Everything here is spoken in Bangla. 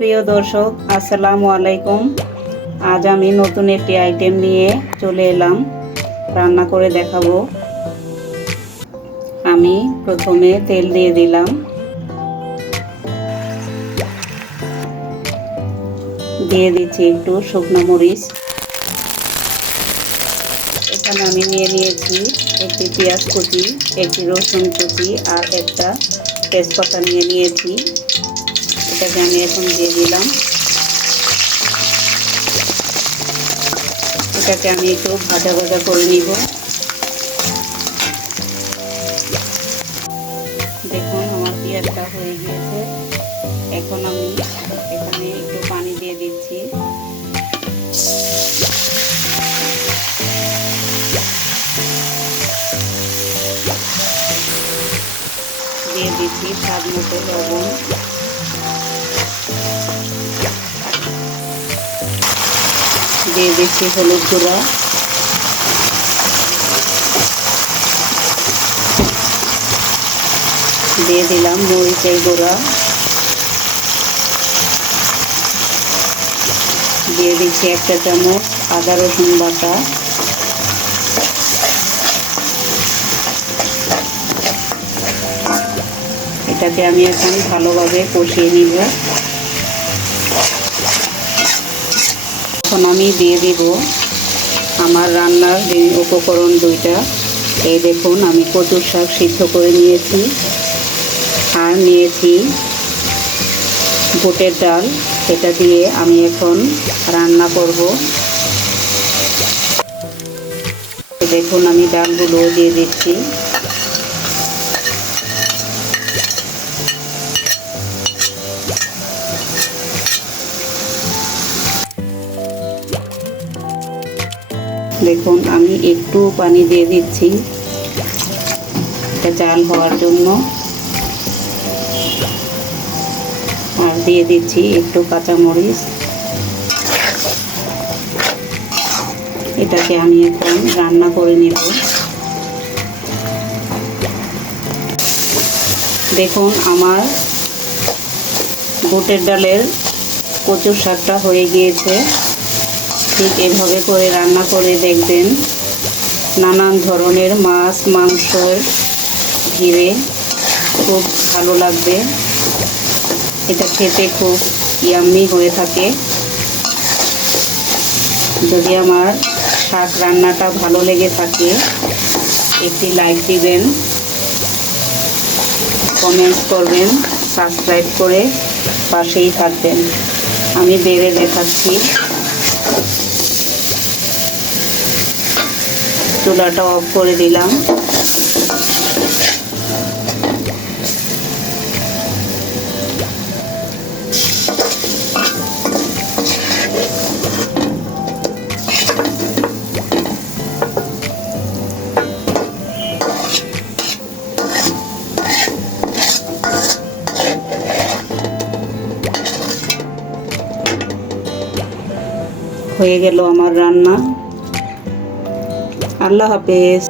প্রিয় দর্শক, আসসালামু আলাইকুম। আজ আমি নতুন একটি আইটেম নিয়ে চলে এলাম, রান্না করে দেখাবো। আমি প্রথমে তেল দিয়ে দিলাম, দিয়ে দিচ্ছি একটু শুকনো মরিচ। এখানে আমি নিয়ে নিয়েছি একটি পেঁয়াজ কুচি, একটি রসুন কুচি আর একটা তেজপাতা নিয়ে নিয়েছি। এটাকে আমি এখন দিয়ে দিলাম। এটাকে আমি একটু ভাজা ভাজা করে নিব। দেখুন আমার পেঁয়াজটা হয়ে গিয়েছে। এখন আমি এখানে একটু পানি দিয়ে দিচ্ছি। দিয়ে দিচ্ছি স্বাদ মতো লবণ। দিয়ে দিচ্ছি হলুদ গুঁড়া। দিয়ে দিলাম মরিচের গুঁড়া। দিয়ে দিচ্ছি একটা চামচ আদা রসুন বাটা। এটাকে আমি এখন ভালোভাবে কষিয়ে নিব। এখন আমি দিয়ে দিব আমার রান্নার যে উপকরণ দুইটা। এই দেখুন, আমি কচুর শাক সিদ্ধ করে নিয়েছি আর নিয়েছি বুটের ডাল। এটা দিয়ে আমি এখন রান্না করব। দেখুন আমি ডালগুলো দিয়ে দিচ্ছি। দেখুন আমি একটু পানি দিয়ে দিচ্ছি এটা জাল হওয়ার জন্য। আর দিয়ে দিচ্ছি একটু কাঁচামরিচ। এটাকে আমি এখন রান্না করে নেব। দেখুন আমার বুটের ডালের কচুর শাকটা হয়ে গিয়েছে। ঠিক এভাবে করে রান্না করে দেখবেন, নানান ধরনের মাছ মাংসের ঘিরে খুব ভালো লাগবে। এটা খেতে খুব ইয়াম্মি হয়ে থাকে। যদি আমার শাক রান্নাটা ভালো লেগে থাকে একটি লাইক দিবেন, কমেন্টস করবেন, সাবস্ক্রাইব করে পাশেই থাকবেন। আমি বেড়ে দেখাচ্ছি। চুলাটা অফ করে দিলাম। হয়ে গেল আমার রান্না। আল্লাহ হাফেজ।